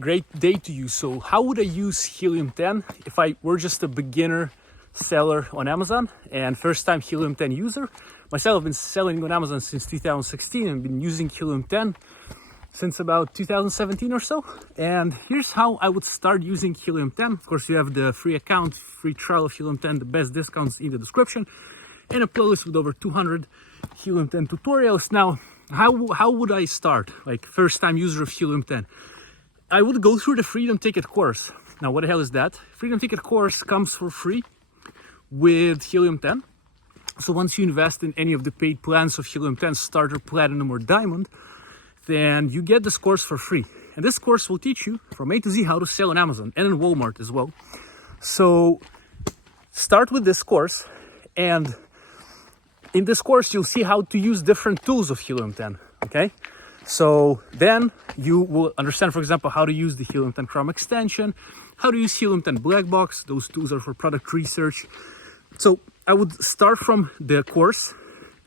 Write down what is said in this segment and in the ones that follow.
Great day to you. So how would I use Helium 10 if I were just a beginner seller on Amazon and first time Helium 10 user? Myself, I've been selling on Amazon since 2016 and been using Helium 10 since about 2017 or so. And here's how I would start using Helium 10. Of course, you have the free account, free trial of Helium 10, the best discounts in the description, and a playlist with over 200 Helium 10 tutorials. Now, how would I start? Like first time user of Helium 10. I would go through the Freedom Ticket course. Now, what the hell is that? Freedom Ticket course comes for free with Helium 10. So once you invest in any of the paid plans of Helium 10, Starter, Platinum, or Diamond, then you get this course for free. And this course will teach you from A to Z how to sell on Amazon and in Walmart as well. So start with this course, and in this course, you'll see how to use different tools of Helium 10, okay? So then you will understand, for example, how to use the Helium 10 Chrome extension, how to use Helium 10 Black Box. Those tools are for product research. So I would start from the course,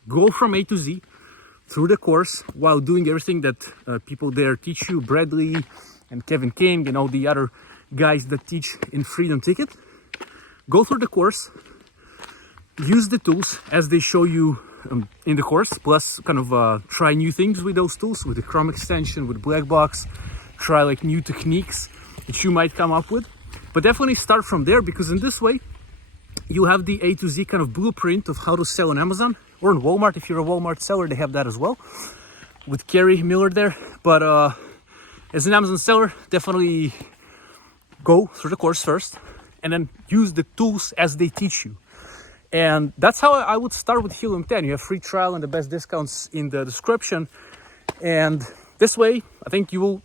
go from A to Z through the course while doing everything that people there teach you, Bradley and Kevin King and all the other guys that teach in Freedom Ticket. Go through the course, use the tools as they show you in the course, plus kind of try new things with those tools, with the Chrome extension, with Black Box, try like new techniques that you might come up with. But definitely start from there, because in this way you have the A to Z kind of blueprint of how to sell on Amazon or in Walmart. If you're a Walmart seller, they have that as well with Kerry Miller there. But as an Amazon seller, definitely go through the course first and then use the tools as they teach you. And that's how I would start with Helium 10. You have free trial and the best discounts in the description. And this way, I think you will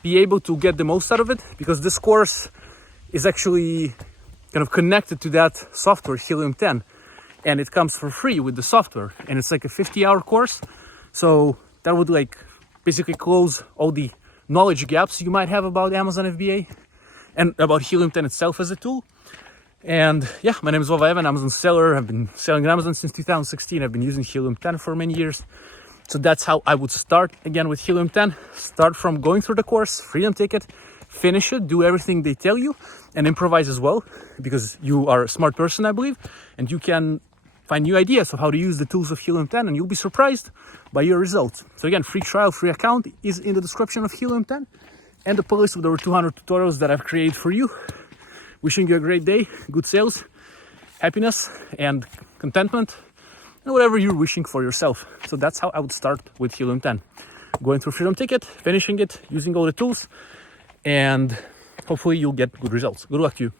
be able to get the most out of it, because this course is actually kind of connected to that software, Helium 10. And it comes for free with the software. And it's like a 50-hour course. So that would like basically close all the knowledge gaps you might have about Amazon FBA and about Helium 10 itself as a tool. And yeah, my name is Vova, I'm an Amazon seller. I've been selling on Amazon since 2016. I've been using Helium 10 for many years. So that's how I would start again with Helium 10. Start from going through the course, Freedom Ticket, finish it, do everything they tell you, and improvise as well, because you are a smart person, I believe, and you can find new ideas of how to use the tools of Helium 10, and you'll be surprised by your results. So again, free trial, free account is in the description of Helium 10, and the playlist with over 200 tutorials that I've created for you. Wishing you a great day, good sales, happiness, and contentment, and whatever you're wishing for yourself. So that's how I would start with Helium 10. Going through Freedom Ticket, finishing it, using all the tools, and hopefully you'll get good results. Good luck to you.